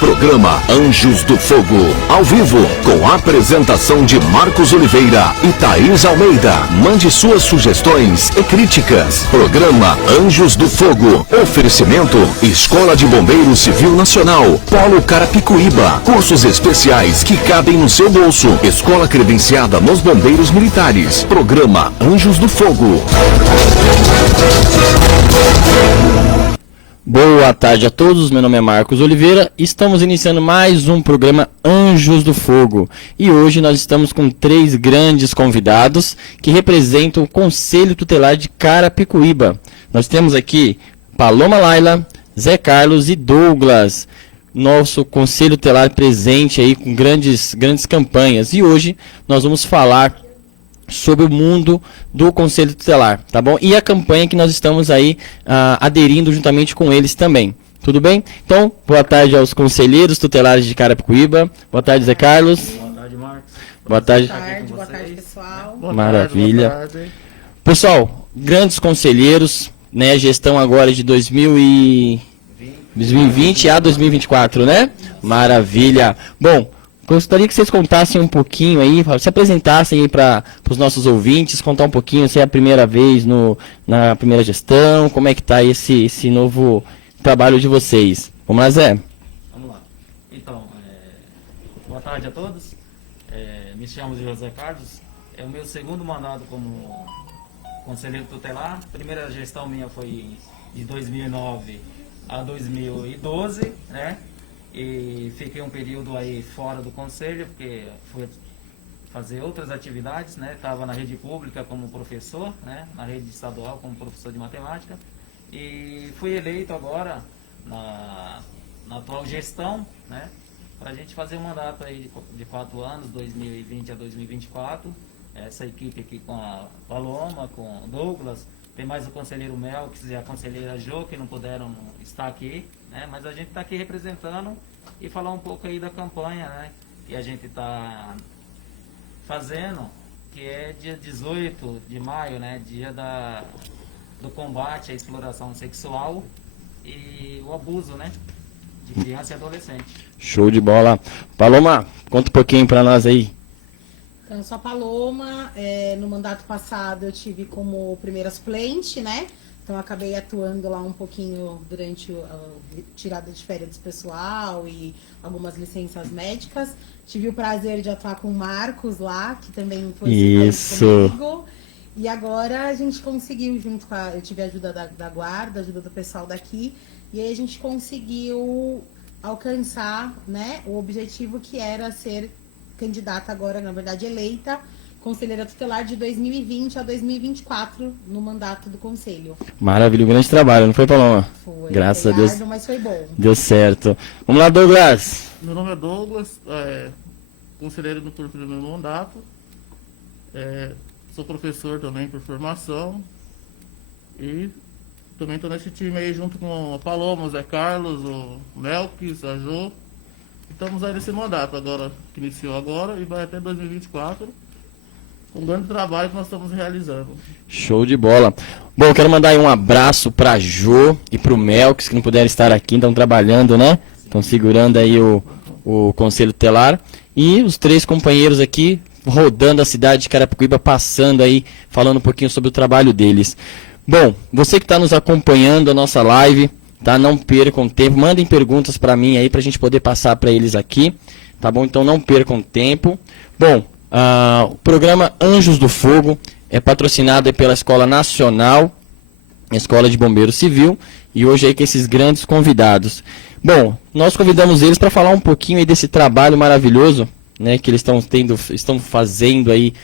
Programa Anjos do Fogo, ao vivo, com a apresentação de Marcos Oliveira e Thaís Almeida. Mande suas sugestões e críticas. Programa Anjos do Fogo. Oferecimento: Escola de Bombeiros Civil Nacional, Polo Carapicuíba. Cursos especiais que cabem no seu bolso. Escola credenciada nos Bombeiros Militares. Programa Anjos do Fogo. Boa tarde a todos, meu nome é Marcos Oliveira, estamos iniciando mais um programa Anjos do Fogo e hoje nós estamos com 3 grandes convidados que representam o Conselho Tutelar de Carapicuíba. Nós temos aqui Paloma Laila, Zé Carlos e Douglas, nosso Conselho Tutelar presente aí com grandes campanhas, e hoje nós vamos falar sobre o mundo do Conselho Tutelar, tá bom? E a campanha que nós estamos aí aderindo juntamente com eles também. Tudo bem? Então, boa tarde aos conselheiros tutelares de Carapicuíba. Boa tarde, Zé Carlos. Boa tarde, Marcos. Boa tarde. Boa tarde, pessoal. Maravilha. Boa tarde. Pessoal, grandes conselheiros, né? Gestão agora de 2020 a 2024, né? Maravilha. Bom, gostaria que vocês contassem um pouquinho aí, se apresentassem aí para os nossos ouvintes, contar um pouquinho se é a primeira vez na primeira gestão, como é que está esse novo trabalho de vocês. Vamos lá, Zé? Vamos lá. Então, boa tarde a todos. Me chamo José Carlos. É o meu segundo mandato como conselheiro tutelar. A primeira gestão minha foi de 2009 a 2012, né? E fiquei um período aí fora do conselho, porque fui fazer outras atividades, né? Estava na rede pública como professor, né? Na rede estadual como professor de matemática. E fui eleito agora na atual gestão, né? Para a gente fazer um mandato aí de 4 anos, 2020 a 2024. Essa equipe aqui com a Paloma, com o Douglas, tem mais o conselheiro Melks e a conselheira Jo, que não puderam estar aqui, né? Mas a gente está aqui representando e falar um pouco aí da campanha, né? Que a gente está fazendo, que é dia 18 de maio, né? Dia do combate à exploração sexual e o abuso, né? De criança e adolescente. Show de bola. Paloma, conta um pouquinho para nós aí. Então, eu sou a Paloma. No mandato passado eu tive como primeira suplente, né? Então eu acabei atuando lá um pouquinho durante a tirada de férias pessoal e algumas licenças médicas. Tive o prazer de atuar com o Marcos lá, que também foi comigo. E agora a gente conseguiu, eu tive a ajuda da guarda, a ajuda do pessoal daqui, e aí a gente conseguiu alcançar, né, o objetivo que era ser candidata agora, na verdade eleita, conselheira tutelar de 2020 a 2024 no mandato do conselho. Maravilha, um grande trabalho, não foi, Paloma? Foi. Graças a Deus. Mas foi bom. Deu certo. Vamos lá, Douglas. Meu nome é Douglas, conselheiro do primeiro mandato. Sou professor também por formação. E também estou nesse time aí junto com a Paloma, o Zé Carlos, o Melks, a Jo. Estamos aí nesse mandato agora, que iniciou agora e vai até 2024. Um grande trabalho que nós estamos realizando. Show de bola. Bom, eu quero mandar aí um abraço para a Jo e para o Melks, que não puderam estar aqui, estão trabalhando, né? Estão segurando aí o Conselho Tutelar. E os 3 companheiros aqui, rodando a cidade de Carapicuíba, passando aí, falando um pouquinho sobre o trabalho deles. Bom, você que está nos acompanhando a nossa live, tá? Não percam tempo, mandem perguntas para mim aí, para a gente poder passar para eles aqui, tá bom? Então não percam tempo. Bom, o programa Anjos do Fogo é patrocinado pela Escola Nacional, Escola de Bombeiro Civil, e hoje aí com esses grandes convidados. Bom, nós convidamos eles para falar um pouquinho aí desse trabalho maravilhoso, né, que eles estão fazendo aí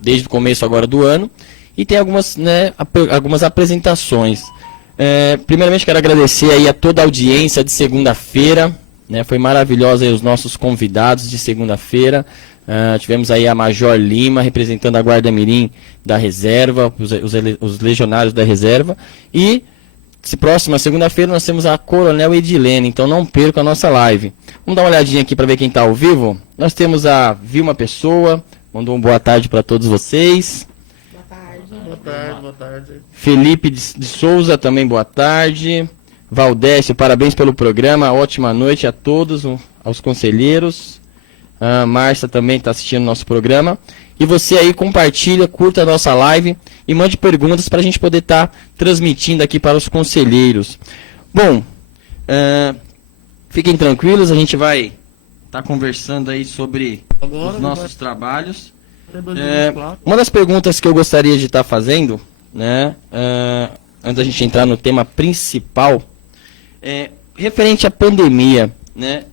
desde o começo agora do ano, e tem algumas apresentações. Primeiramente quero agradecer aí a toda a audiência de segunda-feira, né, foi maravilhosa aí os nossos convidados de segunda-feira. Tivemos aí a Major Lima representando a Guarda Mirim da reserva, os legionários da reserva, e próxima segunda-feira nós temos a Coronel Edilene, então não perca a nossa live. Vamos dar uma olhadinha aqui para ver quem está ao vivo. Nós temos a Vilma Pessoa, mandou uma boa tarde para todos vocês. Boa tarde. Boa tarde, boa tarde. Felipe de Souza, também boa tarde. Valdécio, parabéns pelo programa, ótima noite a todos, aos conselheiros. A Márcia também está assistindo nosso programa. E você aí compartilha, curta a nossa live e mande perguntas para a gente poder estar transmitindo aqui para os conselheiros. Bom, fiquem tranquilos, a gente vai estar conversando aí sobre os nossos trabalhos. Uma das perguntas que eu gostaria de estar fazendo, né, antes da gente entrar no tema principal, referente à pandemia, né,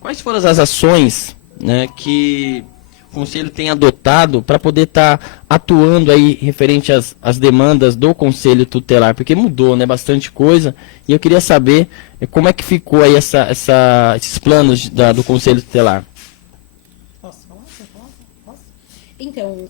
quais foram as ações, né, que o Conselho tem adotado para poder estar atuando aí referente às demandas do Conselho Tutelar, porque mudou, né, bastante coisa, e eu queria saber como é que ficou aí esses planos do Conselho Tutelar. Posso falar? Posso? Então,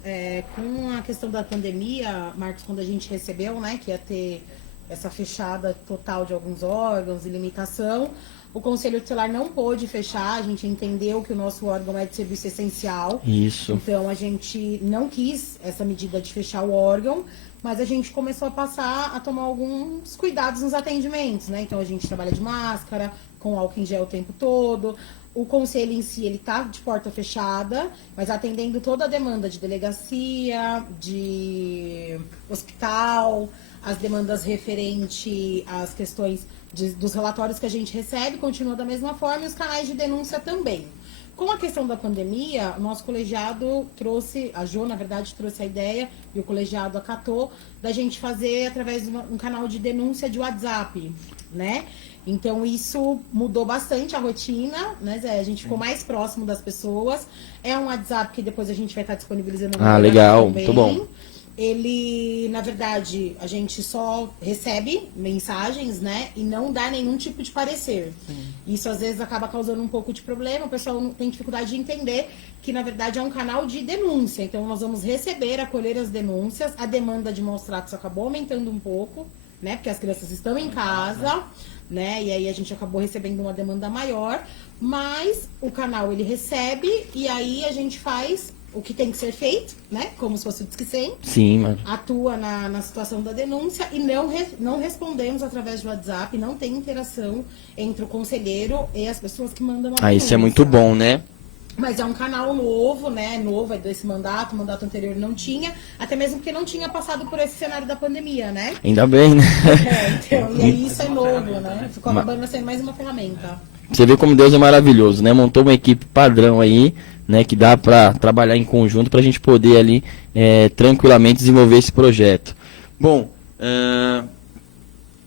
com a questão da pandemia, Marcos, quando a gente recebeu, né, que ia ter essa fechada total de alguns órgãos e limitação, o Conselho Tutelar não pôde fechar, a gente entendeu que o nosso órgão é de serviço essencial. Isso. Então, a gente não quis essa medida de fechar o órgão, mas a gente começou a passar a tomar alguns cuidados nos atendimentos, né? Então, a gente trabalha de máscara, com álcool em gel o tempo todo. O Conselho em si, ele tá de porta fechada, mas atendendo toda a demanda de delegacia, de hospital, as demandas referente às questões dos relatórios que a gente recebe, continua da mesma forma, e os canais de denúncia também. Com a questão da pandemia, o nosso colegiado trouxe, a Jo, na verdade, trouxe a ideia, e o colegiado acatou, da gente fazer através de um canal de denúncia de WhatsApp, né? Então, isso mudou bastante a rotina, né, Zé? A gente ficou mais próximo das pessoas. É um WhatsApp que depois a gente vai estar disponibilizando no legal, também. muito bom. Ele, na verdade, a gente só recebe mensagens, né? E não dá nenhum tipo de parecer. Sim. Isso, às vezes, acaba causando um pouco de problema. O pessoal tem dificuldade de entender que, na verdade, é um canal de denúncia. Então, nós vamos receber, acolher as denúncias. A demanda de maus tratos acabou aumentando um pouco, né? Porque as crianças estão em casa, né? E aí a gente acabou recebendo uma demanda maior. Mas o canal, ele recebe e aí a gente faz o que tem que ser feito, né? Como se fosse o Disque 100. Sim, mano. Atua na situação da denúncia e não respondemos através do WhatsApp, não tem interação entre o conselheiro e as pessoas que mandam a denúncia. Isso é muito bom, né? Mas é um canal novo, né? Novo, é desse mandato, o mandato anterior não tinha, até mesmo porque não tinha passado por esse cenário da pandemia, né? Ainda bem, né? Então, e aí isso é novo, né? Ficou acabando sendo mais uma ferramenta. Você vê como Deus é maravilhoso, né? Montou uma equipe padrão aí, né? Que dá para trabalhar em conjunto para a gente poder ali tranquilamente desenvolver esse projeto. Bom,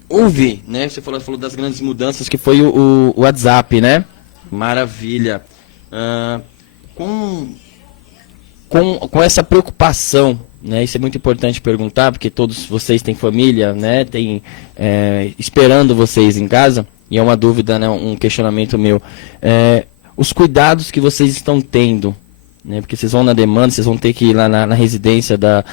houve, né? Você falou das grandes mudanças que foi o WhatsApp, né? Maravilha. Com essa preocupação, né? Isso é muito importante perguntar, porque todos vocês têm família, né? Tem esperando vocês em casa, e é uma dúvida, né? Um questionamento meu. Os cuidados que vocês estão tendo, né? Porque vocês vão na demanda, vocês vão ter que ir lá na residência da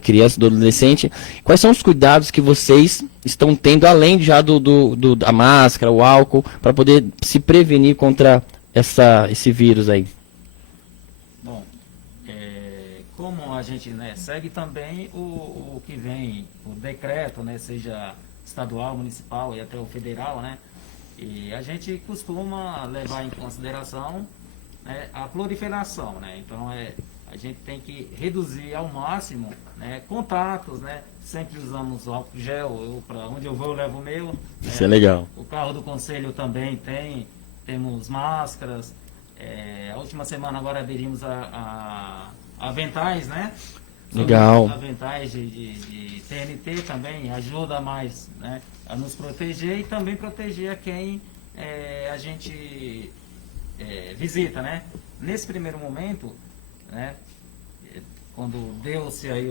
criança, do adolescente. Quais são os cuidados que vocês estão tendo, além já da máscara, o álcool, para poder se prevenir contra esse vírus aí? Bom, como a gente, né, segue também o que vem, o decreto, né, seja estadual, municipal e até o federal, né, e a gente costuma levar em consideração, né, a proliferação, né, então a gente tem que reduzir ao máximo, né, contatos, né, sempre usamos álcool gel, para onde eu vou eu levo o meu. Isso é legal. O carro do conselho também temos máscaras. A última semana agora aderimos a aventais, né? Legal. Aventais de TNT também ajuda mais, né, a nos proteger e também proteger a quem a gente visita, né? Nesse primeiro momento, né, quando deu-se aí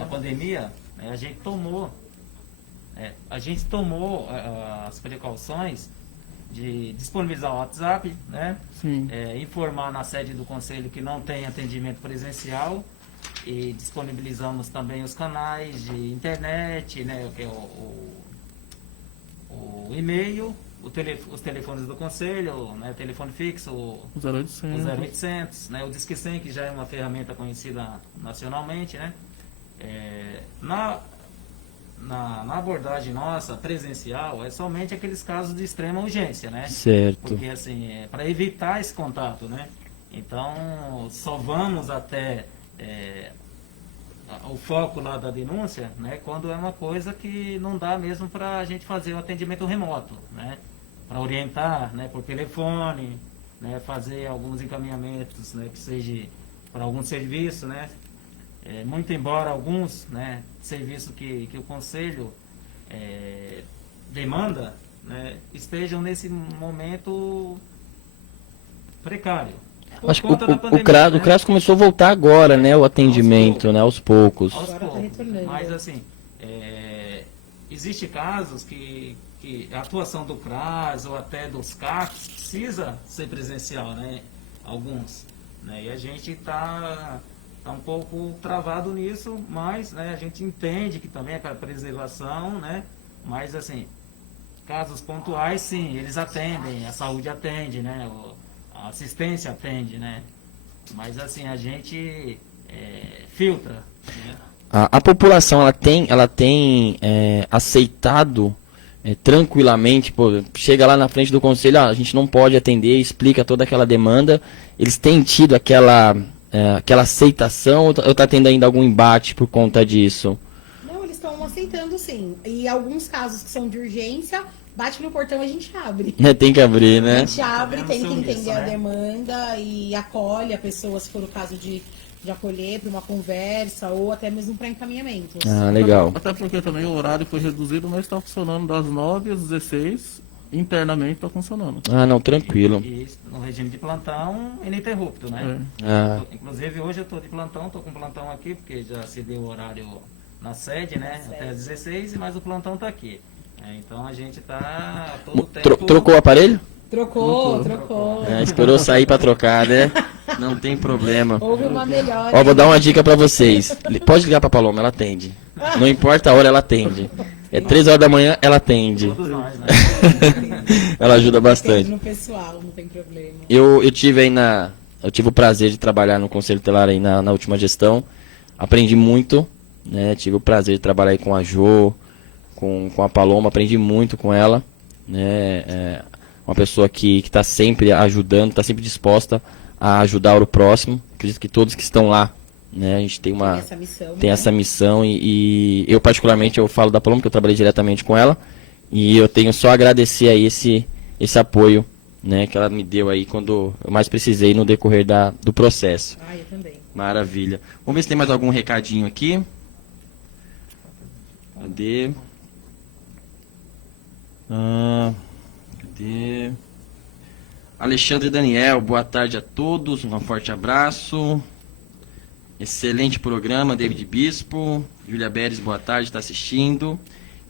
a pandemia, né, a gente tomou as precauções de disponibilizar o WhatsApp, né? Informar na sede do conselho que não tem atendimento presencial, e disponibilizamos também os canais de internet, né? Que é o e-mail, os telefones do conselho, né? Telefone fixo, o 0800, né? O Disque 100, que já é uma ferramenta conhecida nacionalmente, né? na abordagem nossa, presencial, é somente aqueles casos de extrema urgência, né? Certo. Porque, assim, é para evitar esse contato, né? Então, só vamos até o foco lá da denúncia, né? Quando é uma coisa que não dá mesmo para a gente fazer o atendimento remoto, né? Para orientar, né? Por telefone, né? Fazer alguns encaminhamentos, né? Que seja para algum serviço, né? Muito embora alguns, né, serviços que o Conselho demanda, né, estejam nesse momento precário. Acho que conta da o pandemia, CRAS começou a voltar agora, né? O atendimento, né? Aos poucos. Aos Agora tá poucos. retornando. Mas assim, existe casos que a atuação do CRAS ou até dos CACs precisa ser presencial, né? Alguns. Né? E a gente está um pouco travado nisso, mas, né, a gente entende que também é para preservação, né? Mas assim, casos pontuais, sim, eles atendem, a saúde atende, né? A assistência atende, né? Mas assim, a gente filtra, né? A população, ela tem aceitado tranquilamente, pô, chega lá na frente do conselho, a gente não pode atender, explica toda aquela demanda, eles têm tido aquela aceitação ou tá tendo ainda algum embate por conta disso? Não, eles estão aceitando sim. E alguns casos que são de urgência, bate no portão e a gente abre. Tem que abrir, A né? gente abre, tem que Atenção entender nisso, a né? demanda e acolhe a pessoa, se for o caso de acolher para uma conversa ou até mesmo para encaminhamentos. Ah, legal. Até porque também o horário foi reduzido, mas está funcionando das 9 às 16, internamente está funcionando. Ah, não, tranquilo. E no regime de plantão, ininterrupto, né? Ah, Inclusive hoje eu estou de plantão, estou com plantão aqui, porque já se deu o horário na sede, né? Até às 16, mas o plantão está aqui. Então a gente está todo o tempo... trocou o aparelho? Trocou. Esperou sair pra trocar, né? Não tem problema. Houve uma melhora. Ó, vou dar uma dica pra vocês. Pode ligar pra Paloma, ela atende. Não importa a hora, ela atende. 3 horas da manhã, ela atende. Todos nós, né? Ela ajuda Depende bastante. no pessoal, não tem problema. Eu tive o prazer de trabalhar no Conselho Tutelar aí na última gestão. Aprendi muito, né? Tive o prazer de trabalhar aí com a Jo, com a Paloma, aprendi muito com ela, né? Uma pessoa que está sempre ajudando, está sempre disposta a ajudar o próximo. Acredito que todos que estão lá, né? A gente tem essa missão, tem né? essa missão e eu particularmente eu falo da Paloma porque eu trabalhei diretamente com ela e eu tenho só a agradecer aí esse apoio, né, que ela me deu aí quando eu mais precisei no decorrer do processo. Ah, eu também. Maravilha. Vamos ver se tem mais algum recadinho aqui. Cadê? Cadê? Alexandre Daniel, boa tarde a todos, um forte abraço. Excelente programa, David Bispo. Júlia Beres, boa tarde, está assistindo.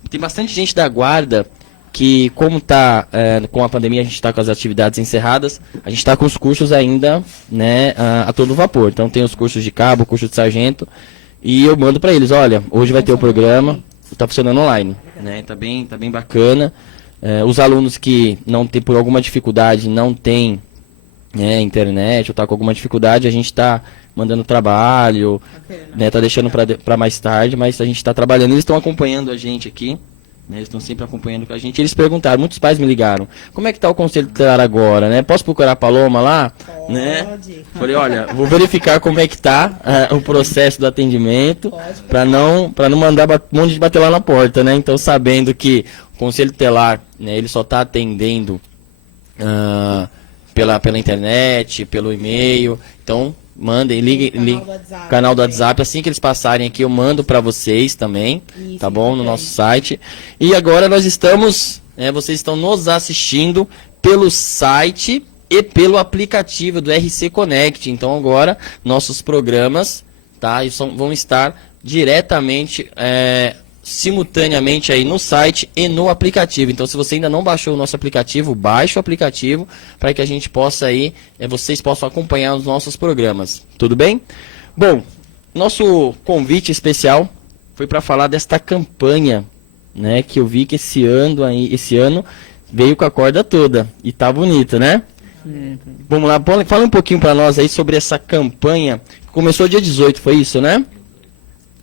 Tem bastante gente da guarda que, como está com a pandemia, a gente está com as atividades encerradas, a gente está com os cursos ainda, né, a todo vapor. Então tem os cursos de cabo, curso de sargento, e eu mando para eles, olha, hoje vai ter o programa, está funcionando online, né, tá bem bacana. Os alunos que não tem, por alguma dificuldade, não tem internet ou está com alguma dificuldade, a gente está mandando trabalho, né, tá deixando para mais tarde, mas a gente está trabalhando. Eles estão acompanhando a gente aqui, né, eles estão sempre acompanhando com a gente. Eles perguntaram, muitos pais me ligaram, como é que está o Conselho Tutelar agora, né? Posso procurar a Paloma lá? Pode. Né? Falei, olha, vou verificar como é que está o processo do atendimento, para não mandar um monte de bater lá na porta, né? Então, sabendo que o Conselho Tutelar, né, ele só está atendendo pela internet, pelo e-mail, então mandem, liguem, canal do WhatsApp, assim que eles passarem aqui eu mando para vocês também, Isso, tá bom, no também. nosso site. E agora nós estamos, vocês estão nos assistindo pelo site e pelo aplicativo do RC Connect, então agora nossos programas, tá, vão estar diretamente, simultaneamente aí no site e no aplicativo. Então, se você ainda não baixou o nosso aplicativo, baixe o aplicativo para que a gente possa aí, vocês possam acompanhar os nossos programas. Tudo bem? Bom, nosso convite especial foi para falar desta campanha, né, que eu vi que esse ano veio com a corda toda e tá bonito, né? Sim. Vamos lá, fala um pouquinho para nós aí sobre essa campanha que começou dia 18, foi isso, né?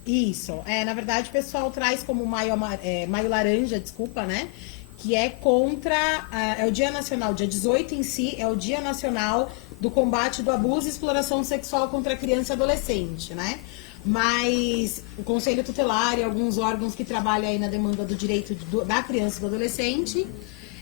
Isso. Na verdade, o pessoal traz como maio laranja, desculpa, né? Que é contra... é o Dia Nacional, dia 18 em si, é o Dia Nacional do Combate do Abuso e Exploração Sexual contra a Criança e Adolescente, né? Mas o Conselho Tutelar e alguns órgãos que trabalham aí na demanda do direito da criança e do adolescente,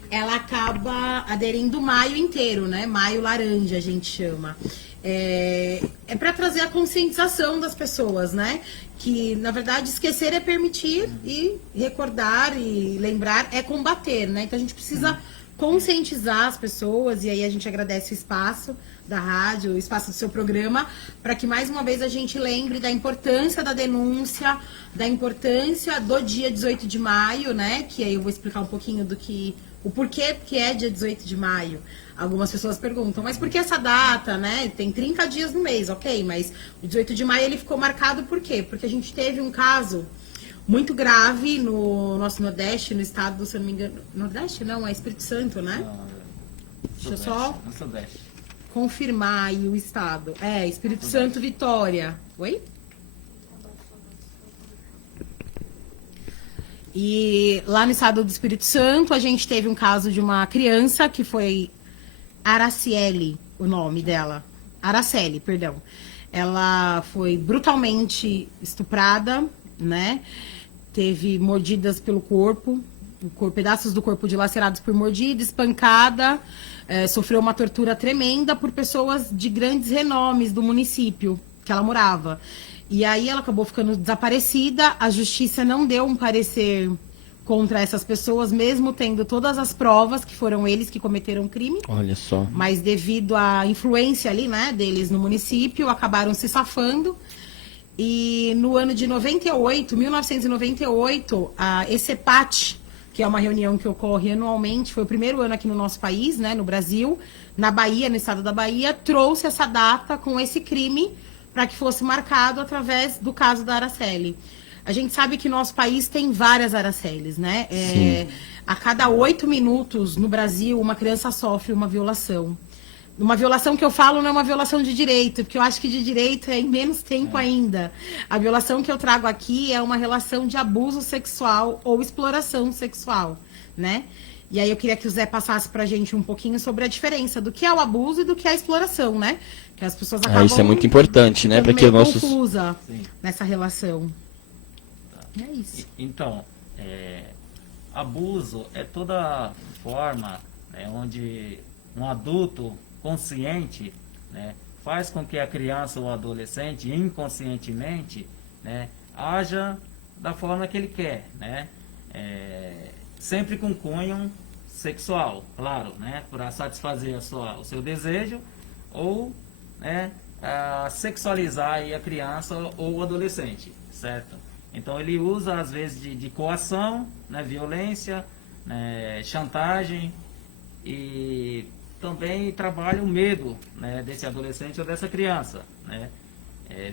ela acaba aderindo maio inteiro, né? Maio laranja, a gente chama. É para trazer a conscientização das pessoas, né? Que, na verdade, esquecer é permitir e recordar e lembrar é combater, né? Então, a gente precisa conscientizar as pessoas e aí a gente agradece o espaço da rádio, o espaço do seu programa, para que, mais uma vez, a gente lembre da importância da denúncia, da importância do dia 18 de maio, né? Que aí eu vou explicar um pouquinho o porquê que é dia 18 de maio. Algumas pessoas perguntam, mas por que essa data, né? Tem 30 dias no mês, ok, mas o 18 de maio ele ficou marcado por quê? Porque a gente teve um caso muito grave no nosso Nordeste, no estado, se eu não me engano... Nordeste não, é Espírito Santo, né? Deixa eu só confirmar aí o estado. Espírito Santo, Vitória. Oi? E lá no estado do Espírito Santo, a gente teve um caso de uma criança que foi Araceli, o nome dela. Araceli, perdão. Ela foi brutalmente estuprada, né? Teve mordidas pelo corpo, pedaços do corpo dilacerados por mordida, espancada, sofreu uma tortura tremenda por pessoas de grandes renomes do município que ela morava. E aí ela acabou ficando desaparecida, a justiça não deu um parecer contra essas pessoas, mesmo tendo todas as provas que foram eles que cometeram o crime. Olha só. Mas devido à influência ali, né, deles no município, acabaram se safando. E no ano de 1998, a ECEPAT, que é uma reunião que ocorre anualmente, foi o primeiro ano aqui no nosso país, né, no Brasil, na Bahia, no estado da Bahia, trouxe essa data com esse crime para que fosse marcado através do caso da Araceli. A gente sabe que nosso país tem várias Aracelis, né? A cada 8 minutos no Brasil, uma criança sofre uma violação. Uma violação que eu falo não é uma violação de direito, porque eu acho que de direito é em menos tempo ainda. A violação que eu trago aqui é uma relação de abuso sexual ou exploração sexual, né? E aí eu queria que o Zé passasse pra gente um pouquinho sobre a diferença do que é o abuso e do que é a exploração, né? Que as pessoas acabam... isso é muito importante, né? Para que nossos... confusa nessa relação. É isso. Então, abuso é toda forma, né, onde um adulto consciente, né, faz com que a criança ou adolescente inconscientemente, né, haja da forma que ele quer, né, sempre com cunho sexual, claro, né, para satisfazer o seu desejo ou, né, sexualizar aí a criança ou o adolescente, certo? Então ele usa às vezes de coação, né, violência, né, chantagem e também trabalha o medo, né, desse adolescente ou dessa criança, né?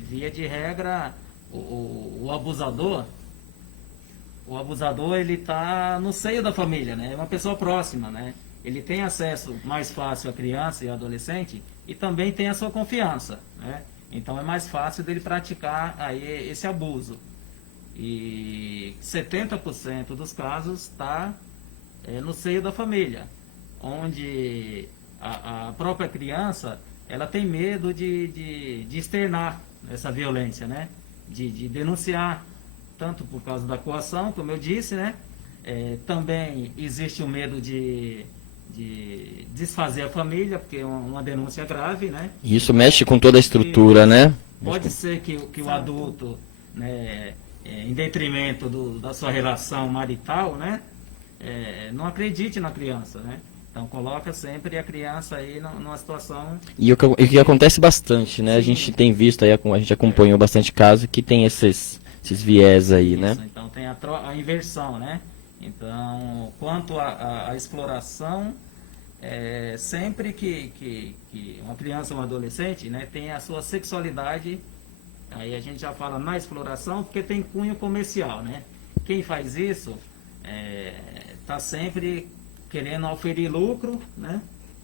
Via de regra, o abusador ele está no seio da família, né? É uma pessoa próxima, né? Ele tem acesso mais fácil à criança e ao adolescente e também tem a sua confiança, né? Então é mais fácil dele praticar aí esse abuso. E 70% dos casos está no seio da família, onde a própria criança ela tem medo de externar essa violência, né? De denunciar, tanto por causa da coação, como eu disse, né? Também existe o medo de desfazer a família, porque é uma denúncia grave, né? Isso mexe com toda a estrutura, né? Pode ser que o adulto, né, em detrimento da sua relação marital, né, não acredite na criança, né? Então coloca sempre a criança aí numa situação... E o que acontece bastante, né? Sim. A gente tem visto aí, a gente acompanhou bastante casos que tem esses viés aí, né? Então tem a inversão, né? Então, quanto à exploração, sempre que uma criança ou um adolescente, né, tem a sua sexualidade, aí a gente já fala na exploração, porque tem cunho comercial, né? Quem faz isso está sempre querendo oferir lucro, né,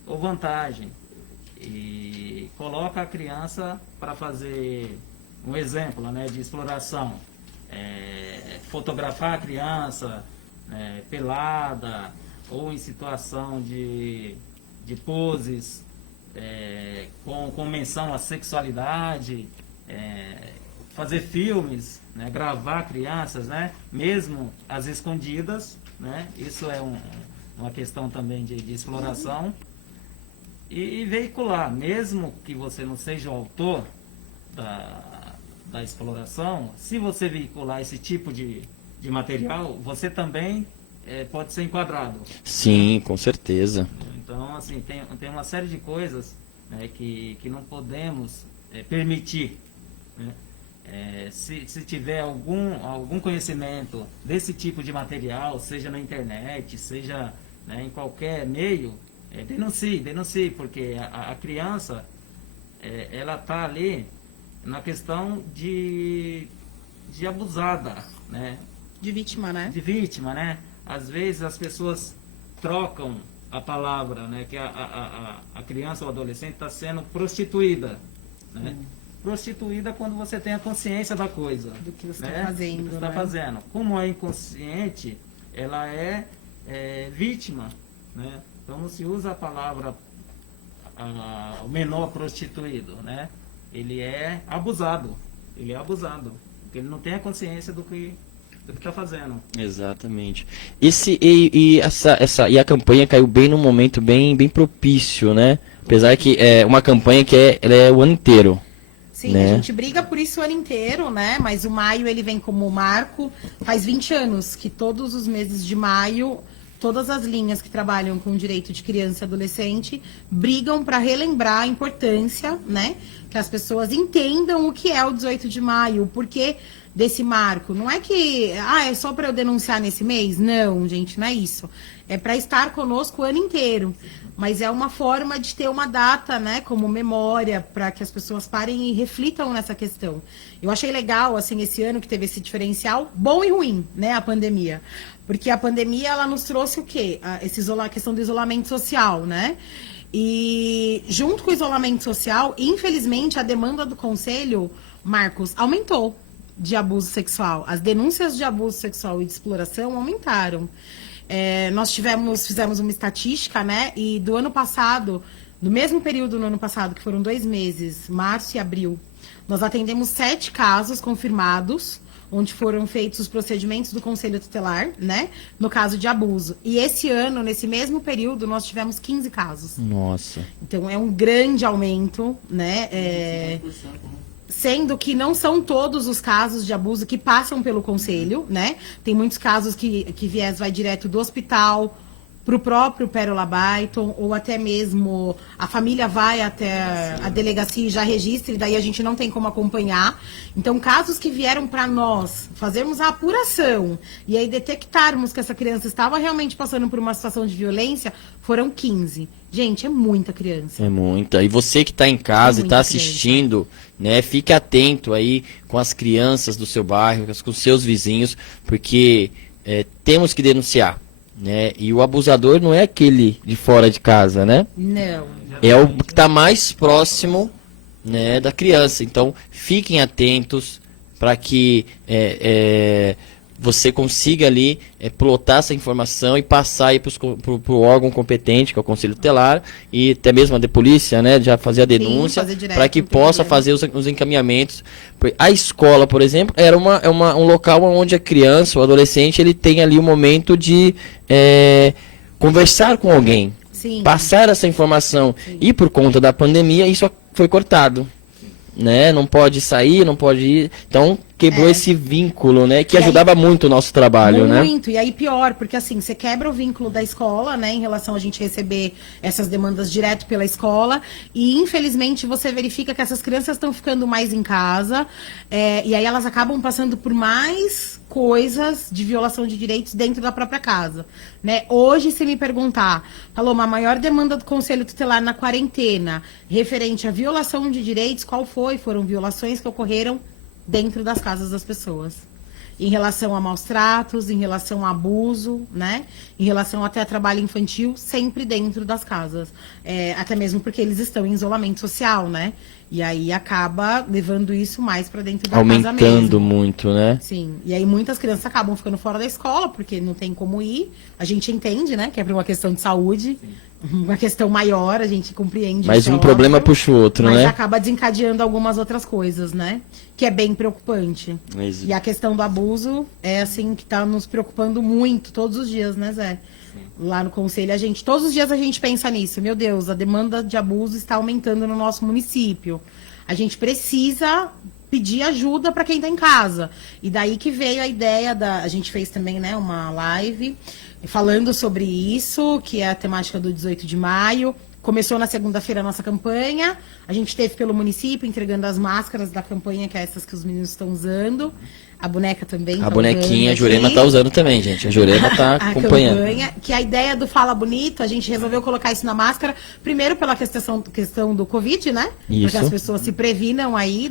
ou vantagem, e coloca a criança para fazer um exemplo, né, de exploração. fotografar a criança pelada ou em situação de poses com menção à sexualidade, fazer filmes, né, gravar crianças, né, mesmo às escondidas, né, isso é uma questão também de exploração, e veicular, mesmo que você não seja o autor da exploração, se você veicular esse tipo de material, você também pode ser enquadrado. Sim, com certeza. Então, assim, tem uma série de coisas, né, que não podemos permitir, né? Se tiver algum conhecimento desse tipo de material, seja na internet, seja, né, em qualquer meio, denuncie, porque a criança, ela está ali na questão de abusada, né? De vítima, né? De vítima, né? Às vezes as pessoas trocam a palavra, né? Que a criança ou adolescente está sendo prostituída, né? Prostituída quando você tem a consciência da coisa. Do que você né? está fazendo, Do que você está né? fazendo. Como é inconsciente, ela é vítima, né? Então não se usa a palavra o menor prostituído, né? Ele é abusado. Porque ele não tem a consciência do que está fazendo. Exatamente. E a campanha caiu bem num momento bem propício, né? Apesar que é uma campanha que ela é o ano inteiro. Sim, né? A gente briga por isso o ano inteiro, né? Mas o maio ele vem como marco. Faz 20 anos que todos os meses de maio, todas as linhas que trabalham com o direito de criança e adolescente brigam para relembrar a importância, né? Que as pessoas entendam o que é o 18 de maio, o porquê desse marco. Não é que é só para eu denunciar nesse mês? Não, gente, não é isso. É para estar conosco o ano inteiro. Mas é uma forma de ter uma data, né, como memória, para que as pessoas parem e reflitam nessa questão. Eu achei legal, assim, esse ano que teve esse diferencial, bom e ruim, né, a pandemia. Porque a pandemia, ela nos trouxe o quê? A questão do isolamento social, né? E junto com o isolamento social, infelizmente, a demanda do Conselho, Marcos, aumentou de abuso sexual. As denúncias de abuso sexual e de exploração aumentaram. Nós fizemos uma estatística, né? E do ano passado, no mesmo período no ano passado, que foram 2 meses, março e abril, nós atendemos 7 casos confirmados, onde foram feitos os procedimentos do Conselho Tutelar, né? No caso de abuso. E esse ano, nesse mesmo período, nós tivemos 15 casos. Nossa. Então, é um grande aumento, né? Sendo que não são todos os casos de abuso que passam pelo conselho, né? Tem muitos casos que viés vai direto do hospital para o próprio Pérola Byton, ou até mesmo a família vai até a delegacia e já registra, e daí a gente não tem como acompanhar. Então, casos que vieram para nós fazermos a apuração e aí detectarmos que essa criança estava realmente passando por uma situação de violência, foram 15. Gente, é muita criança. É muita. E você que está em casa e está assistindo, né, fique atento aí com as crianças do seu bairro, com os seus vizinhos, porque temos que denunciar. Né? E o abusador não é aquele de fora de casa, né? Não. É o que está mais próximo, né, da criança. Então, fiquem atentos para que você consiga ali plotar essa informação e passar aí para o órgão competente, que é o Conselho Tutelar, e até mesmo a de polícia, né, já fazer a denúncia, para que possa fazer os encaminhamentos. A escola, por exemplo, era um local onde a criança, o adolescente, ele tem ali um momento de conversar com alguém, Sim. Passar essa informação. Sim. E por conta da pandemia, isso foi cortado. Né? Não pode sair, não pode ir. Então, quebrou esse vínculo, né? Que ajudava muito o nosso trabalho, né? Muito, e aí pior, porque assim, você quebra o vínculo da escola, né? Em relação a gente receber essas demandas direto pela escola. E, infelizmente, você verifica que essas crianças estão ficando mais em casa. E aí elas acabam passando por mais coisas de violação de direitos dentro da própria casa, né? Hoje, se me perguntar, Paloma, a maior demanda do Conselho Tutelar na quarentena, referente à violação de direitos, qual foi? Foram violações que ocorreram dentro das casas das pessoas. em relação a maus tratos, em relação a abuso, né? Em relação até a trabalho infantil, sempre dentro das casas. Até mesmo porque eles estão em isolamento social, né? E aí acaba levando isso mais para dentro da casa mesmo. Aumentando muito, né? Sim, e aí muitas crianças acabam ficando fora da escola, porque não tem como ir. A gente entende, né, que é por uma questão de saúde, uma questão maior, a gente compreende. Mas isso, um é problema óbvio, puxa o outro, mas né? acaba desencadeando algumas outras coisas, né? Que é bem preocupante. Mas- E a questão do abuso é, assim, que tá nos preocupando muito todos os dias, né, Zé? Lá no conselho, todos os dias a gente pensa nisso. Meu Deus, a demanda de abuso está aumentando no nosso município. A gente precisa pedir ajuda para quem está em casa. E daí que veio a ideia a gente fez também, né, uma live falando sobre isso, que é a temática do 18 de maio. Começou na segunda-feira a nossa campanha. A gente esteve pelo município entregando as máscaras da campanha, que é essas que os meninos estão usando. A boneca também. A tá bonequinha, a usando Jurema aqui. tá usando também, gente. A Jurema tá A acompanhando. campanha, que a ideia do Fala Bonito, a gente resolveu colocar isso na máscara, primeiro pela questão do Covid, né? Isso. Porque as pessoas se previnam aí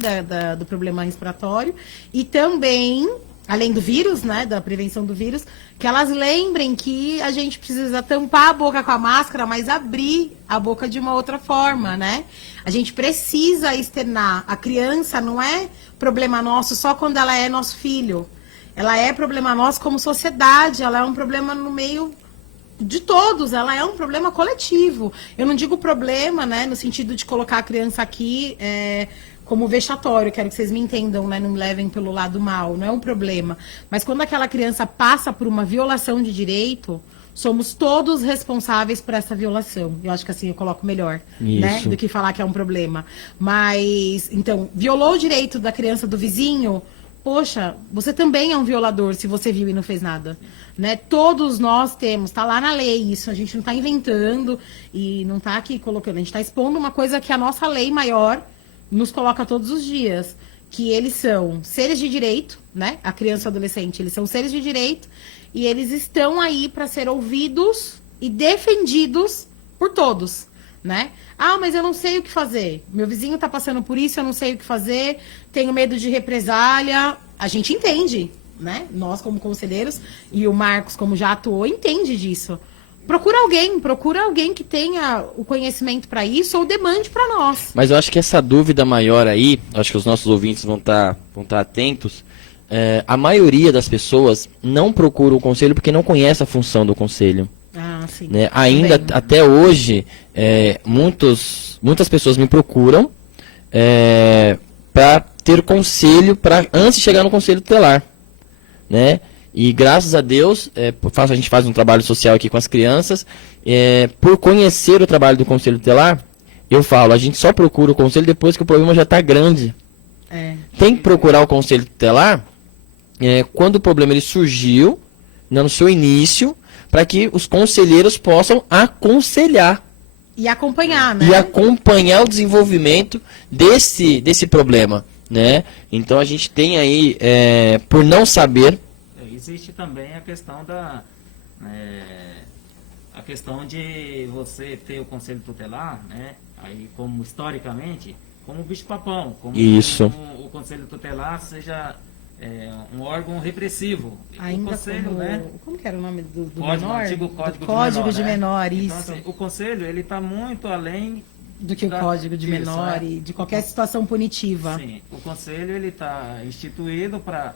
do problema respiratório. E também, além do vírus, né? Da prevenção do vírus, que elas lembrem que a gente precisa tampar a boca com a máscara, mas abrir a boca de uma outra forma, né? A gente precisa externar. A criança não é problema nosso só quando ela é nosso filho. Ela é problema nosso como sociedade, ela é um problema no meio de todos, ela é um problema coletivo. Eu não digo problema, né, no sentido de colocar a criança aqui como vexatório, quero que vocês me entendam, né, não me levem pelo lado mal, não é um problema. Mas quando aquela criança passa por uma violação de direito, somos todos responsáveis por essa violação. Eu acho que assim eu coloco melhor, né, Isso. do que falar que é um problema. Mas, então, violou o direito da criança do vizinho, poxa, você também é um violador se você viu e não fez nada, né? Todos nós temos, tá lá na lei isso, a gente não tá inventando e não tá aqui colocando, a gente tá expondo uma coisa que a nossa lei maior nos coloca todos os dias, que eles são seres de direito, né? A criança e o adolescente, eles são seres de direito e eles estão aí para ser ouvidos e defendidos por todos, né? Ah, mas eu não sei o que fazer. Meu vizinho tá passando por isso, eu não sei o que fazer, tenho medo de represália. A gente entende, né? Nós como conselheiros e o Marcos como já atuou, entende disso. Procura alguém que tenha o conhecimento para isso ou demande para nós. Mas eu acho que essa dúvida maior aí, acho que os nossos ouvintes vão tá atentos. A maioria das pessoas não procura o conselho porque não conhece a função do conselho. Ah, sim. Né? Ainda Também. até hoje, muitas pessoas me procuram para ter conselho antes de chegar no conselho tutelar, né? E graças a Deus, a gente faz um trabalho social aqui com as crianças. Por conhecer o trabalho do conselho tutelar, eu falo, a gente só procura o conselho depois que o problema já está grande. Tem que procurar o conselho tutelar quando o problema ele surgiu, no seu início, para que os conselheiros possam aconselhar. E acompanhar, né? E acompanhar o desenvolvimento desse problema, né? Então a gente tem aí, por não saber... Existe também a questão a questão de você ter o conselho tutelar, né? Aí como historicamente, como bicho-papão, como Isso. o conselho tutelar seja um órgão repressivo. Ainda o conselho, como, né? Como que era o nome do Código, menor? antigo Do Código Código de né? Menor, Então, isso. assim, o conselho ele está muito além Do que o Código de disso, Menor e de qualquer situação punitiva. Sim, o conselho ele está instituído para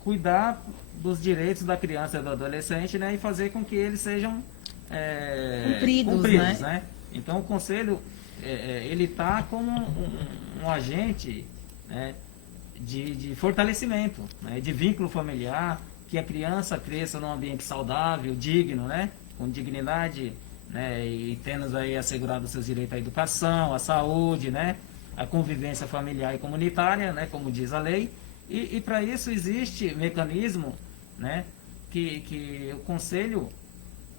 cuidar dos direitos da criança e do adolescente, né, e fazer com que eles sejam Cumpridos, né? Então o conselho ele está como um agente, né, de fortalecimento, né, de vínculo familiar, que a criança cresça num ambiente saudável, digno, né, com dignidade, né, e tendo aí assegurado seus direitos à educação, à saúde, né, à convivência familiar e comunitária, né, como diz a lei. E para isso existe mecanismo, né, que o conselho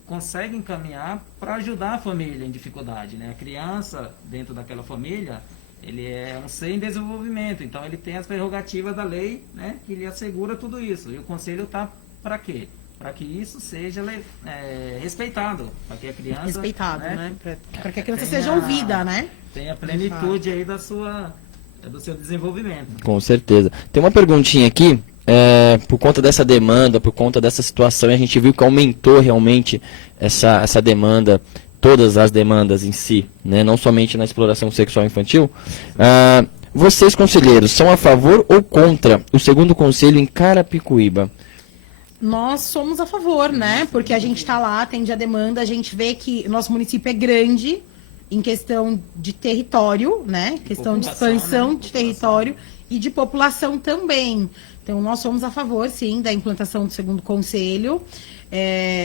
consegue encaminhar para ajudar a família em dificuldade, né? A criança dentro daquela família, ele é um ser em desenvolvimento, então ele tem as prerrogativas da lei, né, que lhe assegura tudo isso. E o conselho está para quê? Para que isso seja respeitado, para que a criança... Respeitado, né? Para que a criança tenha- seja ouvida, né? Tenha a plenitude aí do seu desenvolvimento. Com certeza. Tem uma perguntinha aqui, por conta dessa demanda, por conta dessa situação, e a gente viu que aumentou realmente essa demanda, todas as demandas em si, né, não somente na exploração sexual infantil. Vocês, conselheiros, são a favor ou contra o segundo conselho em Carapicuíba? Nós somos a favor, né? Porque a gente está lá, atende a demanda, a gente vê que nosso município é grande em questão de território, né? Questão de expansão, né? De território e de população também. Então, nós somos a favor, sim, da implantação do segundo conselho.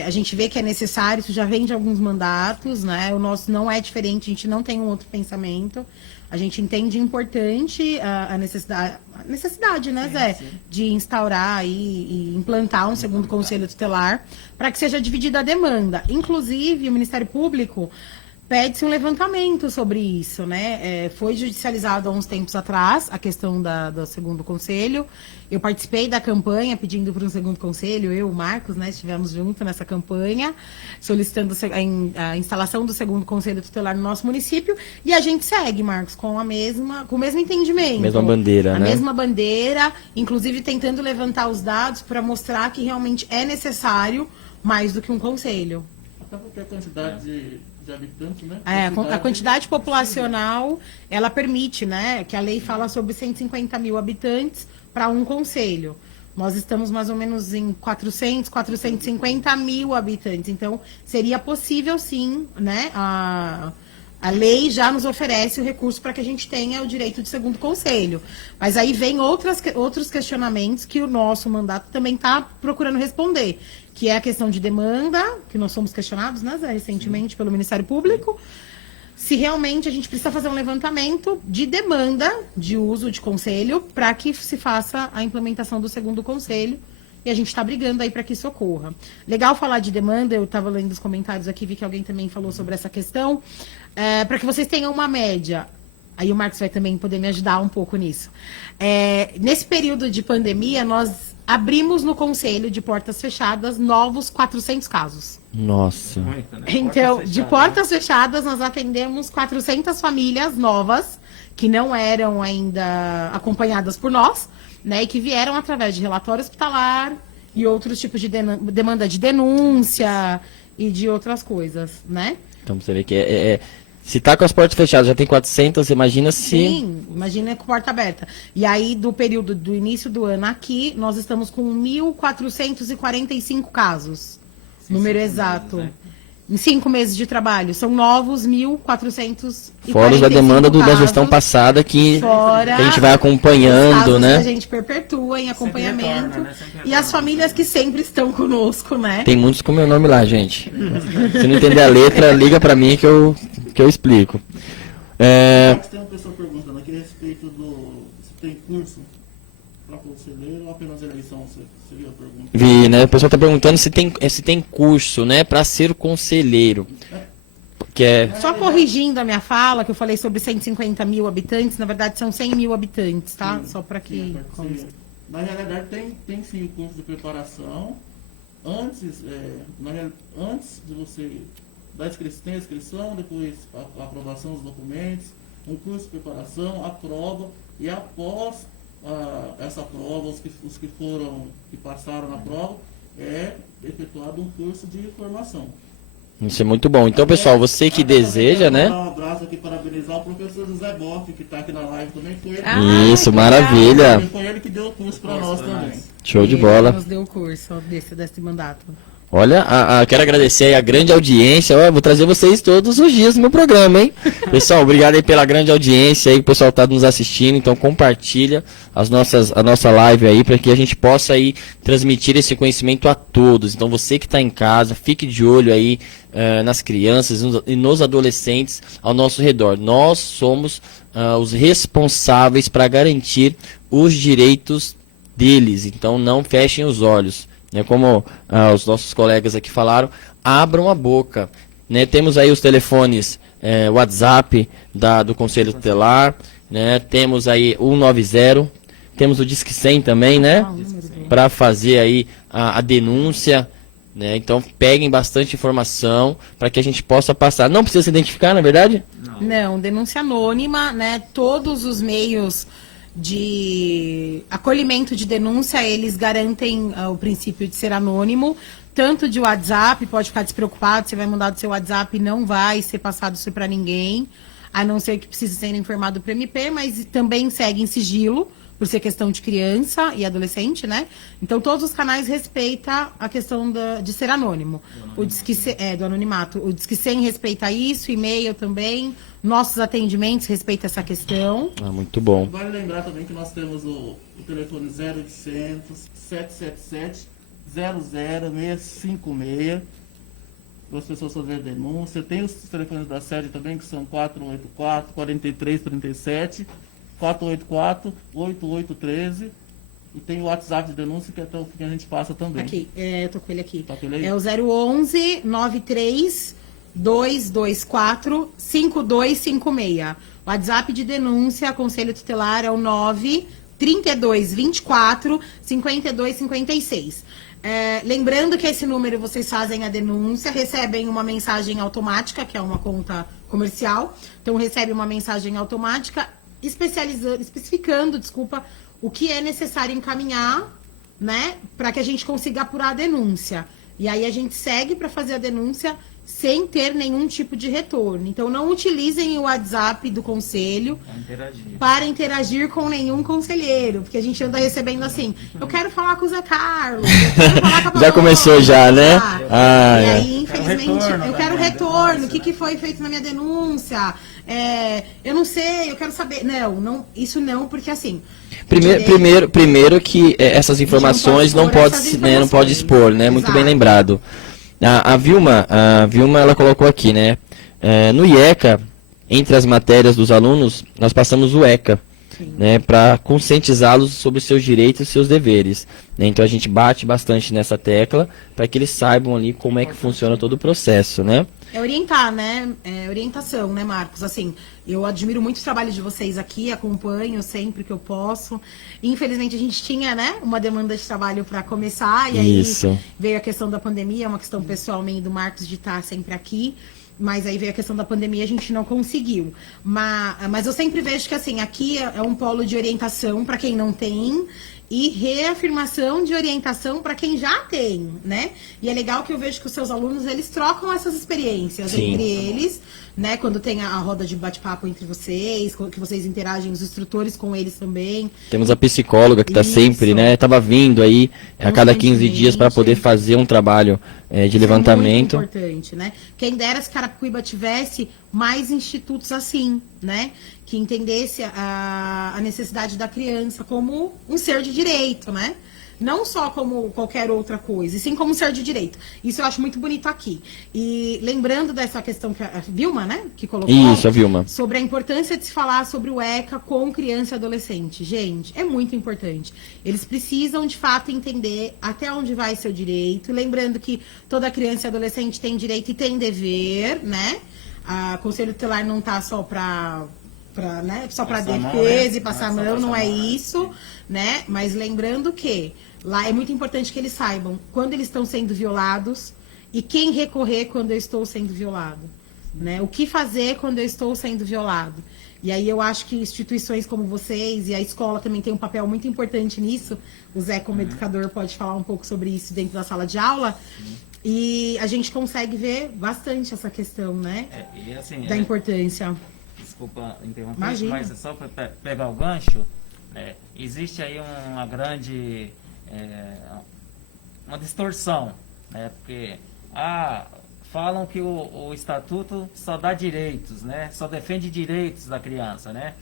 A gente vê que é necessário, isso já vem de alguns mandatos, né? O nosso não é diferente, a gente não tem um outro pensamento. A gente entende importante a necessidade, né, Zé, de instaurar e implantar um segundo conselho tutelar para que seja dividida a demanda. Inclusive, o Ministério Público pede-se um levantamento sobre isso, né? Foi judicializado há uns tempos atrás a questão do segundo conselho. Eu participei da campanha pedindo para um segundo conselho, eu e o Marcos, né, estivemos juntos nessa campanha, solicitando a instalação do segundo conselho tutelar no nosso município, e a gente segue, Marcos, com o mesmo entendimento. Mesma bandeira, né? A mesma bandeira, inclusive tentando levantar os dados para mostrar que realmente é necessário mais do que um conselho. Até porque a quantidade de habitantes, né? A quantidade populacional, ela permite, né, que a lei fala sobre 150 mil habitantes para um conselho. Nós estamos mais ou menos em 450 mil habitantes. Então, seria possível, sim, né? A lei já nos oferece o recurso para que a gente tenha o direito de segundo conselho. Mas aí vem outros questionamentos que o nosso mandato também está procurando responder, que é a questão de demanda, que nós fomos questionados, né, Zé, recentemente pelo Ministério Público, se realmente a gente precisa fazer um levantamento de demanda de uso de conselho para que se faça a implementação do segundo conselho, e a gente está brigando aí para que isso ocorra. Legal falar de demanda, eu estava lendo os comentários aqui, vi que alguém também falou sobre essa questão, para que vocês tenham uma média. Aí o Marcos vai também poder me ajudar um pouco nisso. Nesse período de pandemia, nós abrimos no conselho de portas fechadas novos 400 casos. Nossa. Muito, né? Então, de portas fechadas, nós atendemos 400 famílias novas, que não eram ainda acompanhadas por nós, né, e que vieram através de relatório hospitalar e outros tipos de demanda de denúncia e de outras coisas, né? Então você vê que se tá com as portas fechadas, já tem 400, imagina se... Sim, imagina com porta aberta. E aí, do período do início do ano aqui, nós estamos com 1.445 casos. Número exato. Meses, né? Em 5 meses de trabalho. São novos 1.445 Fora da demanda da casos. gestão passada que Fora a gente vai os acompanhando, casos né? que a gente perpetua em acompanhamento. retorna, né? Sempre E as famílias que sempre estão conosco, né? Tem muitos com meu nome lá, gente. Se não entender a letra, liga pra mim que eu explico. Tem uma pessoa perguntando aqui a respeito se tem curso para conselheiro ou apenas eleição, seria a pergunta. Vi, né? O pessoal tá perguntando se tem curso, né, para ser conselheiro. Que Só corrigindo a minha fala, que eu falei sobre 150 mil habitantes, na verdade são 100 mil habitantes, tá? Só para que... Na realidade, tem sim o curso de preparação. Antes de você tem a inscrição, depois a aprovação dos documentos, um curso de preparação, a prova, e após essa prova, os que passaram na prova, é efetuado um curso de formação. isso é muito bom. Então, pessoal, você que deseja, né? Um abraço aqui, parabenizar o professor José Boff, que está aqui na live também. Foi Isso, maravilha. foi ele que deu o curso para nós também. Show de bola. Nos deu o curso desse mandato. Olha, quero agradecer aí a grande audiência. Eu vou trazer vocês todos os dias no meu programa, hein? Pessoal, obrigado aí pela grande audiência aí, que o pessoal tá nos assistindo. Então compartilha a nossa live aí, para que a gente possa aí transmitir esse conhecimento a todos. Então você que está em casa, fique de olho aí nas crianças e nos adolescentes ao nosso redor. Nós somos os responsáveis para garantir os direitos deles. Então não fechem os olhos. Como os nossos colegas aqui falaram, abram a boca. Né? Temos aí os telefones WhatsApp do Conselho Tutelar, né? Temos aí o 190, temos o Disque 100 também, né? Para fazer aí a denúncia. Né? Então peguem bastante informação para que a gente possa passar. Não precisa se identificar, na verdade? Não, denúncia anônima, né? Todos os meios de acolhimento de denúncia, eles garantem o princípio de ser anônimo, tanto de WhatsApp, pode ficar despreocupado, você vai mandar do seu WhatsApp, não vai ser passado isso para ninguém, a não ser que precise ser informado para MP, mas também segue em sigilo, por ser questão de criança e adolescente, né? Então, todos os canais respeitam a questão de ser anônimo. O Disque do anonimato. O Disque 100 respeita isso, e-mail também. Nossos atendimentos respeitam essa questão. Ah, muito bom. Vale lembrar também que nós temos o telefone 0800 777 00656 para as pessoas fazerem denúncia. Tem os telefones da sede também, que são 484 4337 484-8813 e tem o WhatsApp de denúncia, que é até o que a gente passa também. Aqui, eu tô com ele aqui. Tá com ele aí? É o 011 93 224 5256. WhatsApp de denúncia, Conselho Tutelar é o 9 32 24 52 56. Lembrando que esse número vocês fazem a denúncia, recebem uma mensagem automática, que é uma conta comercial. Então, recebe uma mensagem automática especificando, o que é necessário encaminhar, né, para que a gente consiga apurar a denúncia. E aí a gente segue para fazer a denúncia sem ter nenhum tipo de retorno. Então, não utilizem o WhatsApp do conselho para interagir com nenhum conselheiro, porque a gente anda recebendo assim, eu quero falar com o Zé Carlos, eu quero falar com a Paola, Já começou já, né? E aí, infelizmente, eu quero retorno, o que foi feito na minha denúncia? Eu não sei, eu quero saber. Não, isso não, porque assim... Primeiro que essas informações não pode expor, né? Muito bem lembrado. A Vilma, ela colocou aqui, né? No IECA, entre as matérias dos alunos, nós passamos o ECA, né? Para conscientizá-los sobre os seus direitos e seus deveres. Né? Então a gente bate bastante nessa tecla para que eles saibam ali como é que funciona todo o processo, né? Orientar, né? Orientação, né, Marcos? Assim, eu admiro muito o trabalho de vocês aqui, acompanho sempre que eu posso. Infelizmente, a gente tinha, né, uma demanda de trabalho para começar, e aí veio a questão da pandemia, uma questão pessoal minha e do Marcos de estar sempre aqui. Mas aí veio a questão da pandemia, a gente não conseguiu. Mas eu sempre vejo que, assim, aqui é um polo de orientação para quem não tem e reafirmação de orientação para quem já tem, né? E é legal que eu vejo que os seus alunos, eles trocam essas experiências entre eles, né? Quando tem a roda de bate-papo entre vocês, que vocês interagem, os instrutores com eles também. Temos a psicóloga que está sempre, né? Estava vindo aí a cada 15 dias para poder fazer um trabalho de levantamento. É muito importante, né? Quem dera se Carapicuíba tivesse mais institutos assim, né? Que entendesse a necessidade da criança como um ser de direito, né? Não só como qualquer outra coisa, e sim como um ser de direito. Isso eu acho muito bonito aqui. E lembrando dessa questão que a Vilma, né, que colocou. Isso, a Vilma. Sobre a importância de se falar sobre o ECA com criança e adolescente. Gente, é muito importante. Eles precisam, de fato, entender até onde vai seu direito. Lembrando que toda criança e adolescente tem direito e tem dever, né? O Conselho Tutelar não tá só para defesa e passar a mão, não é isso, né? Mas lembrando que lá é muito importante que eles saibam quando eles estão sendo violados e quem recorrer quando eu estou sendo violado, né? O que fazer quando eu estou sendo violado. E aí eu acho que instituições como vocês e a escola também tem um papel muito importante nisso. O Zé, como educador, pode falar um pouco sobre isso dentro da sala de aula. E a gente consegue ver bastante essa questão, né? Da importância. Desculpa interromper, Imagina. mas só para pegar o gancho, existe aí uma grande uma distorção, né? Porque falam que o estatuto só dá direitos, né? Só defende direitos da criança, né?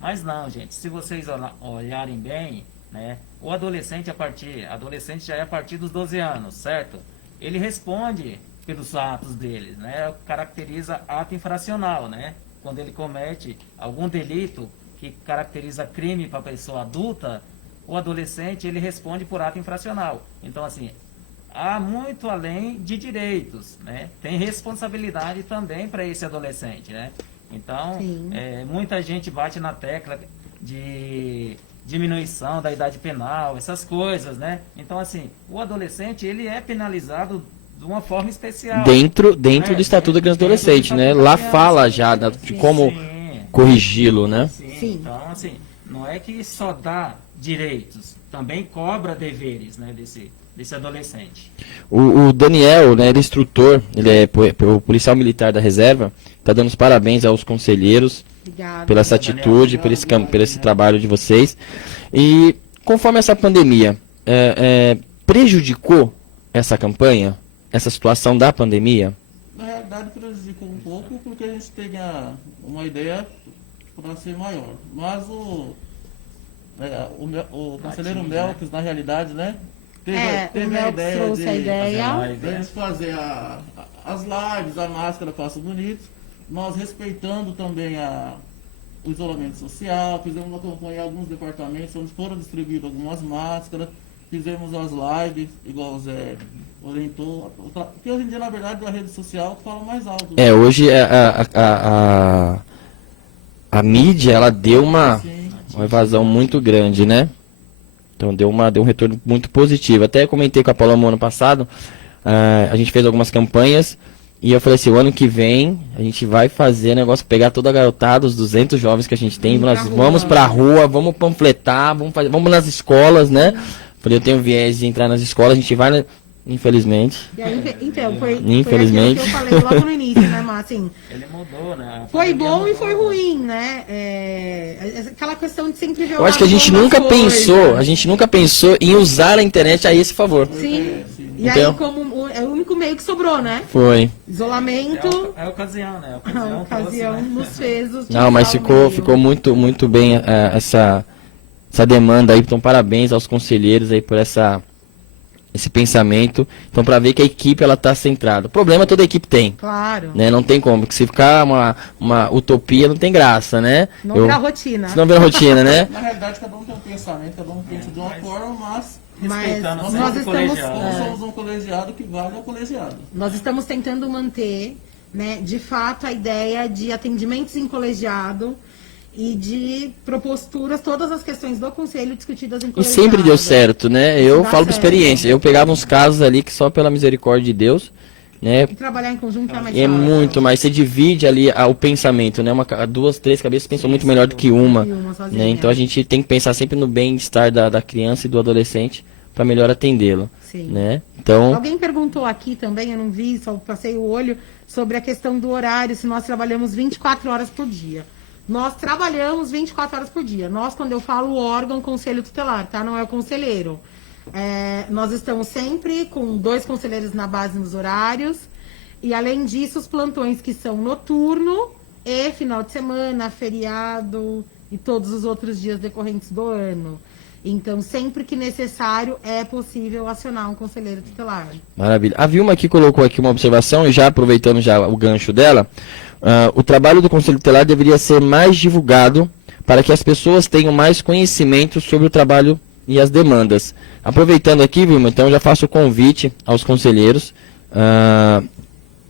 Mas não, gente, se vocês olharem bem, né? O adolescente já é a partir dos 12 anos, certo? Ele responde pelos atos dele, né? Caracteriza ato infracional, né? Quando ele comete algum delito que caracteriza crime para a pessoa adulta, o adolescente ele responde por ato infracional. Então, assim, há muito além de direitos, né? Tem responsabilidade também para esse adolescente, né? Então, muita gente bate na tecla de diminuição da idade penal, essas coisas, né? Então, assim, o adolescente ele é penalizado de uma forma especial. Dentro do Estatuto da Criança e Adolescente, né? Lá fala já de como corrigi-lo, né? Sim. Então, assim, não é que só dá direitos, também cobra deveres, né, desse adolescente. O Daniel, né, ele é instrutor, ele é o policial militar da reserva, está dando os parabéns aos conselheiros Obrigada. pela essa atitude, por esse trabalho de vocês. E conforme essa pandemia prejudicou essa campanha, essa situação da pandemia? Na realidade prejudicou um pouco porque a gente tem uma ideia para ser maior. Mas o conselheiro Melques, na realidade, né, teve a ideia trouxe a ideia de eles fazer as lives, a máscara Passa Bonito, nós respeitando também o isolamento social, fizemos uma campanha em alguns departamentos onde foram distribuídas algumas máscaras, fizemos as lives, igual o Zé orientou, porque hoje em dia, na verdade, a rede social fala mais alto. Hoje a mídia, ela deu uma evasão muito grande, né? Então deu um retorno muito positivo. Até comentei com a Paloma ano passado, a gente fez algumas campanhas, e eu falei assim, o ano que vem a gente vai fazer negócio, pegar toda a garotada, os 200 jovens que a gente tem, nós vamos pra rua, vamos panfletar, vamos nas escolas, né? Falei, eu tenho viés de entrar nas escolas, a gente vai, infelizmente. E aí, então, foi Infelizmente. aquilo que eu falei logo no início, né, Mas assim, Ele mudou, né? foi bom e foi ruim, né? Aquela questão de sempre ver Eu acho que a gente nunca pensou em usar a internet a esse favor. Sim. E Então, aí, como é o único meio que sobrou, né? Foi. Isolamento, É a ocasião, né? a ocasião nos fez os Não, mas ficou muito bem essa demanda aí. Então, parabéns aos conselheiros aí por esse pensamento. Então, para ver que a equipe ela tá centrada. O problema toda a equipe tem, Claro. né? Não tem como, porque se ficar uma utopia não tem graça, né? Não virar rotina. Se não virar rotina, né? Na realidade, cada um tem um pensamento, cada um pensa de uma forma, mas Mas Respeitando nós sempre o estamos, colegiado. nós somos um colegiado que vale ao colegiado. nós estamos tentando manter, né, de fato, a ideia de atendimentos em colegiado e de proposturas, todas as questões do conselho discutidas em E colegiado. sempre deu certo, né? Eu Dá falo por certo. experiência. Eu pegava uns casos ali que só pela misericórdia de Deus, né? E trabalhar em conjunto é mais É fácil. muito mais, você divide ali o pensamento, né? Duas, três cabeças pensam muito melhor do que uma, E uma sozinha. né? Então a gente tem que pensar sempre no bem-estar da criança e do adolescente para melhor atendê-lo, Sim. né? Então, Alguém perguntou aqui também, eu não vi, só passei o olho, sobre a questão do horário, se nós trabalhamos 24 horas por dia. Nós trabalhamos 24 horas por dia. Nós, quando eu falo órgão, conselho tutelar, tá? Não é o conselheiro. Nós estamos sempre com 2 conselheiros na base nos horários. E, além disso, os plantões que são noturno e final de semana, feriado e todos os outros dias decorrentes do ano. Então, sempre que necessário, é possível acionar um conselheiro tutelar. maravilha. A Vilma aqui colocou aqui uma observação, e já aproveitando já o gancho dela, o trabalho do Conselho Tutelar deveria ser mais divulgado para que as pessoas tenham mais conhecimento sobre o trabalho e as demandas. Aproveitando aqui, Vilma, então já faço o convite aos conselheiros.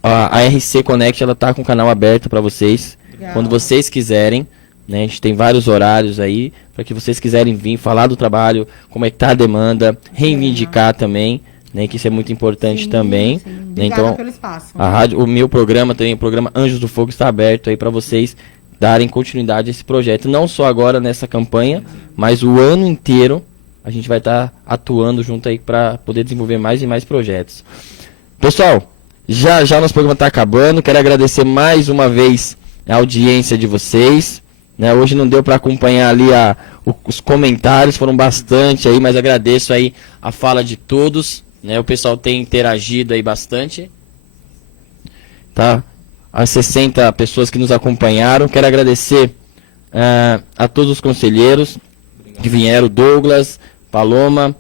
A RC Connect ela está com o canal aberto para vocês. Legal. Quando vocês quiserem, né, a gente tem vários horários aí, para que vocês quiserem vir falar do trabalho, como é que está a demanda, reivindicar também, né, que isso é muito importante Sim, também. sim. Né, Obrigada então, pelo espaço. a rádio, o meu programa também, o programa Anjos do Fogo está aberto aí para vocês darem continuidade a esse projeto. Não só agora nessa campanha, mas o ano inteiro a gente vai estar atuando junto aí para poder desenvolver mais e mais projetos. Pessoal, já nosso programa está acabando. Quero agradecer mais uma vez a audiência de vocês. Né, hoje não deu para acompanhar ali os comentários, foram bastante aí, mas agradeço aí a fala de todos. Né, o pessoal tem interagido aí bastante. Tá? As 60 pessoas que nos acompanharam. Quero agradecer a todos os conselheiros que vieram, Douglas, Paloma,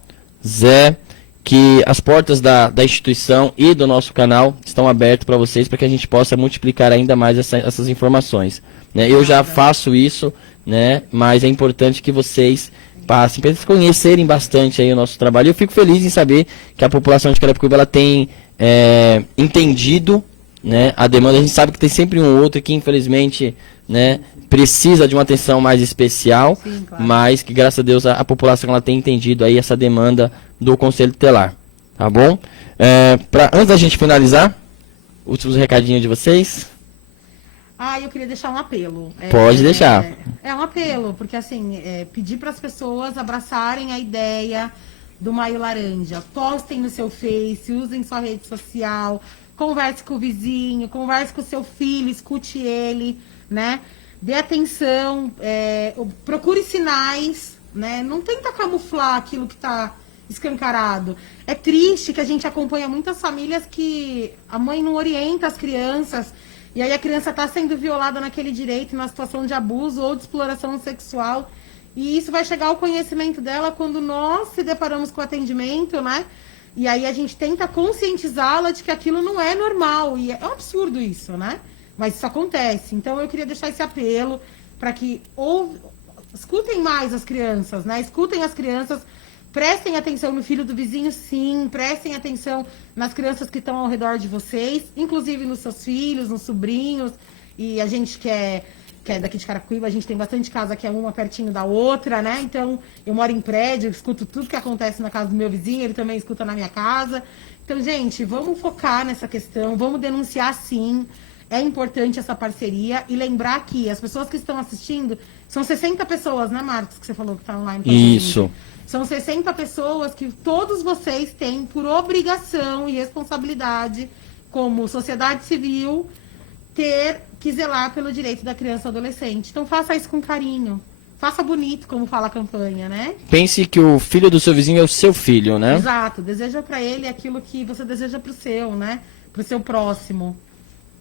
Zé, que as portas da instituição e do nosso canal estão abertas para vocês, para que a gente possa multiplicar ainda mais essas informações. Né? Eu já faço isso, né? Mas é importante que vocês passem para conhecerem bastante aí o nosso trabalho. Eu fico feliz em saber que a população de Carapicuíba ela tem entendido, né, a demanda. A gente sabe que tem sempre um outro que infelizmente, né, precisa de uma atenção mais especial. Sim, claro. Mas que graças a Deus a população ela tem entendido aí essa demanda do Conselho Tutelar, tá bom? Antes da gente finalizar, últimos recadinhos de vocês. Eu queria deixar um apelo. Pode deixar. É um apelo, porque assim, pedir para as pessoas abraçarem a ideia do Maio Laranja. Postem no seu Face, usem sua rede social, converse com o vizinho, converse com o seu filho, escute ele, né? Dê atenção, procure sinais, né? Não tenta camuflar aquilo que está escancarado. É triste que a gente acompanha muitas famílias que a mãe não orienta as crianças, e aí a criança está sendo violada naquele direito, numa situação de abuso ou de exploração sexual. E isso vai chegar ao conhecimento dela quando nós se deparamos com o atendimento, né? E aí a gente tenta conscientizá-la de que aquilo não é normal. E é um absurdo isso, né? Mas isso acontece. Então eu queria deixar esse apelo para que escutem mais as crianças, né? Escutem as crianças. Prestem atenção no filho do vizinho, sim. Prestem atenção nas crianças que estão ao redor de vocês, inclusive nos seus filhos, nos sobrinhos. E a gente que é daqui de Carapicuíba, a gente tem bastante casa que é uma pertinho da outra, né? Então, eu moro em prédio, eu escuto tudo que acontece na casa do meu vizinho, ele também escuta na minha casa. Então, gente, vamos focar nessa questão, vamos denunciar, sim. É importante essa parceria e lembrar que as pessoas que estão assistindo são 60 pessoas, né, Marcos, que você falou que está online. Isso. São 60 pessoas que todos vocês têm por obrigação e responsabilidade, como sociedade civil, ter que zelar pelo direito da criança e adolescente. Então faça isso com carinho. Faça bonito, como fala a campanha, né? Pense que o filho do seu vizinho é o seu filho, né? Exato. Deseja para ele aquilo que você deseja para o seu, né? Para o seu próximo.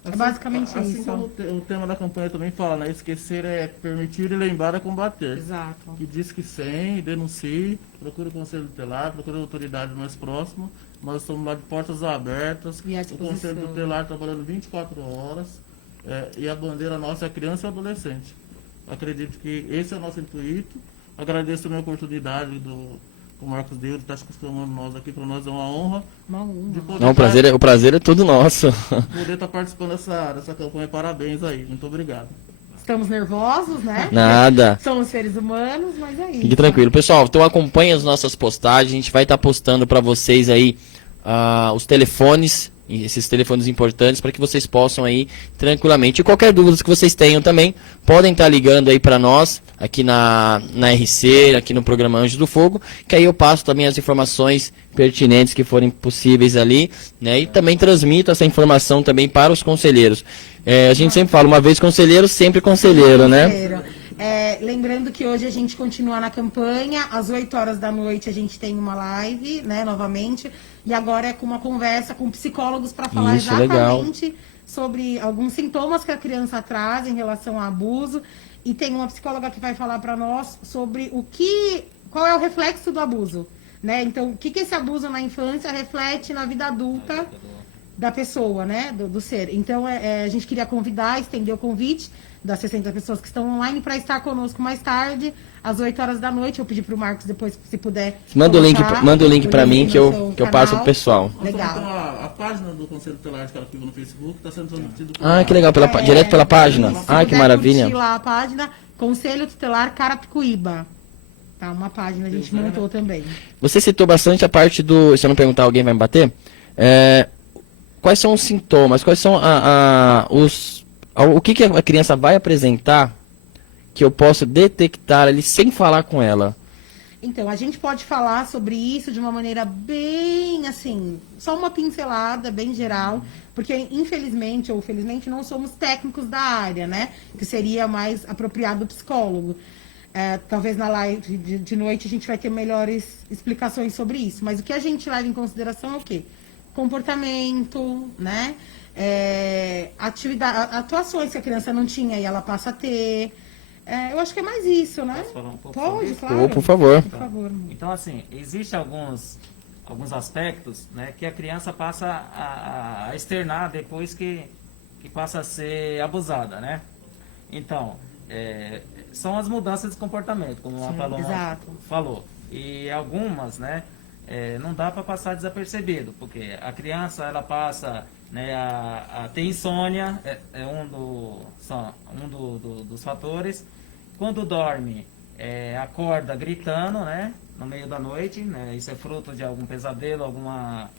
É basicamente isso. Assim como o tema da campanha também fala, né? Esquecer é permitir e lembrar é combater. Exato. Que diz que sim, denuncie, procure o Conselho Tutelar, procure a autoridade mais próxima. Nós estamos lá de portas abertas. E à o disposição. Conselho Tutelar trabalhando 24 horas. E a bandeira nossa é a criança e o adolescente. Acredito que esse é o nosso intuito. Agradeço também a oportunidade do Marcos Deus de estar se acostumando nós aqui. Para nós é uma honra. De poder Não, o prazer é todo nosso. poder estar participando dessa campanha. Parabéns aí. Muito obrigado. Estamos nervosos, né? Nada. Somos seres humanos, mas é isso. Fique tranquilo. Pessoal, então acompanhe as nossas postagens. A gente vai estar postando para vocês aí os telefones, esses telefones importantes, para que vocês possam aí tranquilamente. E qualquer dúvida que vocês tenham também, podem estar ligando aí para nós, aqui na RC, aqui no programa Anjos do Fogo, que aí eu passo também as informações pertinentes que forem possíveis ali, né? E também transmito essa informação também para os conselheiros. A gente sempre fala, uma vez conselheiro, sempre conselheiro, né? Lembrando que hoje a gente continua na campanha, às 8 horas da noite a gente tem uma live, né, novamente, e agora é com uma conversa com psicólogos para falar Isso, exatamente sobre alguns sintomas que a criança traz em relação ao abuso, e tem uma psicóloga que vai falar para nós sobre qual é o reflexo do abuso, né? Então, o que esse abuso na infância reflete na vida adulta da pessoa, né, do ser. Então, a gente queria estender o convite das 60 pessoas que estão online para estar conosco mais tarde, às 8 horas da noite. Eu pedi para o Marcos depois, se puder, manda o link para mim que eu passo pro pessoal. Legal. A página do Conselho Tutelar de Carapicuíba no Facebook está sendo transmitida Que legal, direto pela página. Se Que puder maravilha. curtir lá a página, Conselho Tutelar Carapicuíba. Tá, uma página a gente montou também. Você citou bastante a parte do... Se eu não perguntar, alguém vai me bater? Quais são os sintomas? Quais são o que a criança vai apresentar que eu posso detectar ali sem falar com ela? Então, a gente pode falar sobre isso de uma maneira bem, assim, só uma pincelada, bem geral, porque infelizmente ou felizmente não somos técnicos da área, né? Que seria mais apropriado do psicólogo. Talvez na live de noite a gente vai ter melhores explicações sobre isso. Mas o que a gente leva em consideração é o quê? Comportamento, né? Atuações que a criança não tinha e ela passa a ter. Eu acho que é mais isso, né? Posso falar um pouco Pode, sobre isso? claro. Por favor. Por favor. Então, assim, existem alguns aspectos, né, que a criança passa a externar depois que passa a ser abusada, né? Então, são as mudanças de comportamento, como a Paloma exato. falou. E algumas, né, não dá para passar desapercebido, porque a criança, ela passa, né, a ter insônia, dos fatores. Quando dorme, acorda gritando, né, no meio da noite, né, isso é fruto de algum pesadelo, alguma...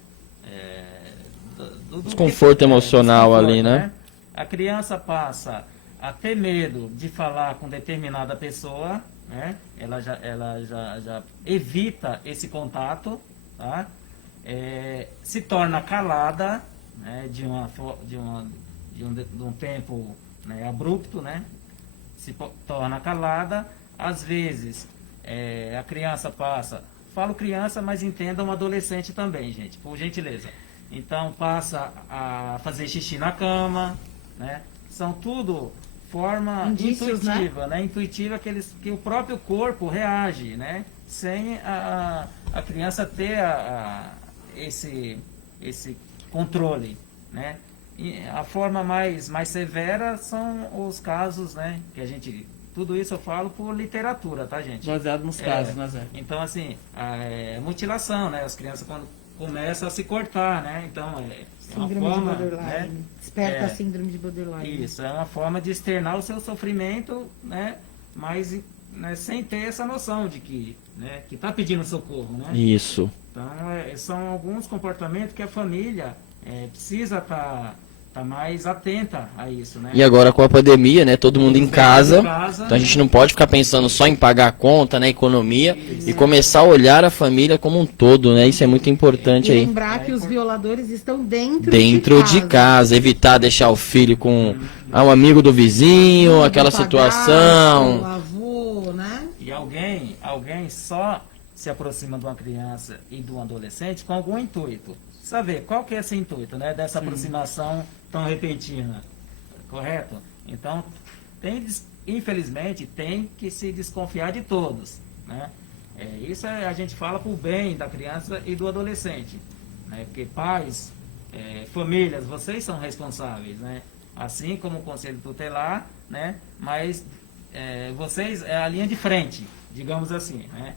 Desconforto emocional ali, né? a criança passa a ter medo de falar com determinada pessoa, né? Ela já evita esse contato, tá? Se torna calada, né? de um tempo, né? abrupto, né? Se torna calada. Às vezes a criança passa, falo criança, mas entendam adolescente também, gente, por gentileza. Então passa a fazer xixi na cama, né? São tudo forma Indícios, intuitiva, né? Intuitiva que o próprio corpo reage, né? Sem a criança ter esse controle, né? E a forma mais severa são os casos, né? Que a gente, tudo isso eu falo por literatura, tá, gente? Baseado nos casos, né, Zé? Então, assim, mutilação, né? As crianças quando começam a se cortar, né? Então, uma Síndrome forma, de borderline. né? Desperta a síndrome de borderline. Isso, é uma forma de externar o seu sofrimento, né? Mas, né, sem ter essa noção de que, né, que tá pedindo socorro, né? Isso. Então, são alguns comportamentos que a família precisa estar mais atenta a isso, né? E agora com a pandemia, né? Todo mundo em casa. casa, Então a gente não pode ficar pensando só em pagar a conta, né? Economia. E começar a olhar a família como um todo, né? Isso é muito importante E aí. lembrar que os violadores estão dentro De casa. Evitar deixar o filho com um amigo do vizinho, aquela situação. O avô, né? E alguém só se aproxima de uma criança e de um adolescente com algum intuito. Saber qual que é esse intuito, né? Dessa aproximação tão repentina, correto? Então, infelizmente, tem que se desconfiar de todos, né? Isso a gente fala por bem da criança e do adolescente, né? Porque pais, famílias, vocês são responsáveis, né? Assim como o Conselho Tutelar, né? Mas vocês é a linha de frente, digamos assim, né?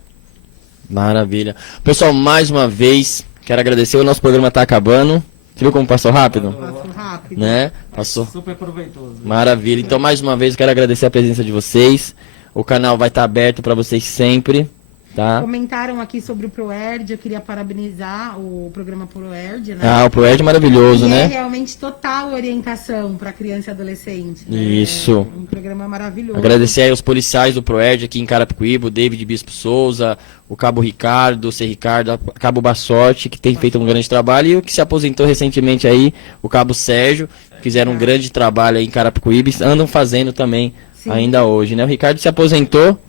Maravilha. Pessoal, mais uma vez, quero agradecer. O nosso programa está acabando. Você viu como passou rápido? Passou rápido. Né? Passou. Super proveitoso. Maravilha. Então, mais uma vez, eu quero agradecer a presença de vocês. O canal vai estar aberto para vocês sempre, tá? Comentaram aqui sobre o ProERD, eu queria parabenizar o programa ProERD, né? Ah, o ProERD é maravilhoso, E né? é realmente total orientação para criança e adolescente. Né? Isso. É um programa maravilhoso. Agradecer aí aos policiais do ProERD aqui em Carapicuíba, o David Bispo Souza, o Cabo Ricardo, o C. Ricardo, o Cabo Bassorte, que tem feito um grande trabalho, e o que se aposentou recentemente aí, o Cabo Sérgio, fizeram um grande trabalho aí em Carapicuíba e andam fazendo também ainda hoje, né? O Ricardo se aposentou,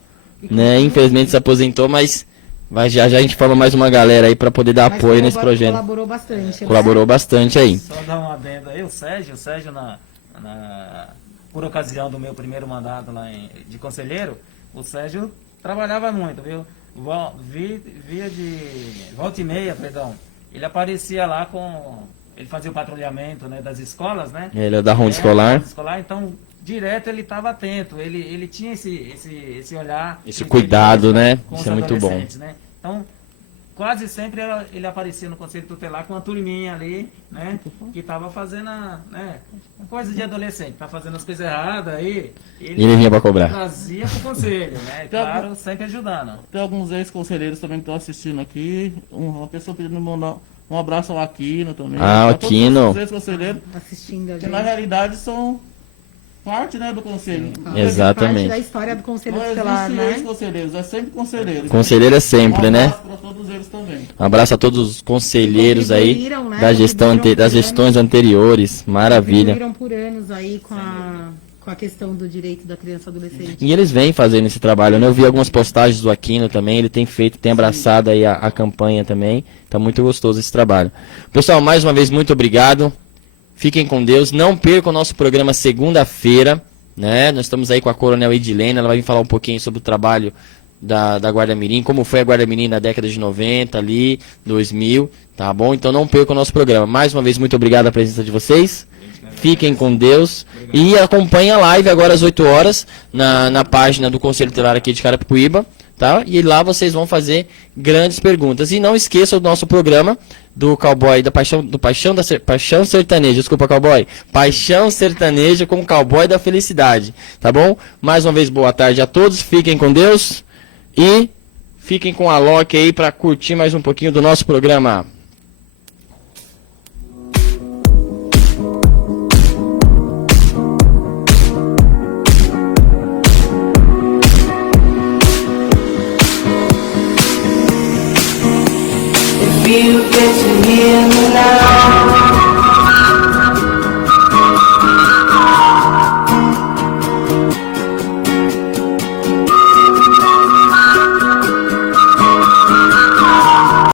né? Infelizmente se aposentou, mas já a gente forma mais uma galera aí para poder dar apoio nesse projeto. Colaborou bastante. Colaborou bastante aí. Só dar uma adendo aí, o Sérgio por ocasião do meu primeiro mandato lá de conselheiro, o Sérgio trabalhava muito, viu? Volta e meia, perdão. Ele aparecia lá ele fazia o patrulhamento, né, das escolas, né? Ele é da ronda escolar. Então, direto ele estava atento, ele tinha esse olhar. Esse cuidado, né? Com Isso os é muito bom. adolescentes, né? Então, quase sempre ele aparecia no Conselho Tutelar com uma turminha ali, né? Que estava fazendo coisa de adolescente, tá fazendo as coisas erradas aí. Ele vinha para cobrar. Trazia pro conselho, né? Claro, sempre ajudando. Tem alguns ex-conselheiros também que estão assistindo aqui. Uma pessoa pedindo um abraço ao Aquino também. Ah, A Aquino. todos os ex-conselheiros, Assistindo a que gente. na realidade são parte, né, do conselho. Exatamente. Parte da história do Conselho Não Tutelar, existe né? ex-conselheiros, é sempre conselheiro. Conselheiro é sempre, né? Para todos eles também. Um abraço a todos os conselheiros aí Contribuíram, né? da gestão Contribuíram das gestões anteriores. Maravilha. Contribuíram por anos aí com a questão do direito da criança e adolescente. E eles vêm fazendo esse trabalho, né? Eu vi algumas postagens do Aquino também, ele tem feito, tem abraçado aí a campanha também. Tá muito gostoso esse trabalho. Pessoal, mais uma vez, muito obrigado. Fiquem com Deus. Não percam o nosso programa segunda-feira, né? Nós estamos aí com a Coronel Edilene, ela vai vir falar um pouquinho sobre o trabalho da Guarda Mirim, como foi a Guarda Mirim na década de 90 ali, 2000, tá bom? Então não percam o nosso programa. Mais uma vez, muito obrigado a presença de vocês. Fiquem com Deus. E acompanhem a live agora às 8 horas na página do Conselho Tutelar aqui de Carapicuíba, tá? E lá vocês vão fazer grandes perguntas. E não esqueçam do nosso programa do Cowboy, Paixão Sertaneja, desculpa, Cowboy. Paixão Sertaneja com o Cowboy da Felicidade, tá bom? Mais uma vez, boa tarde a todos. Fiquem com Deus e fiquem com a Loki aí para curtir mais um pouquinho do nosso programa. to hear me now.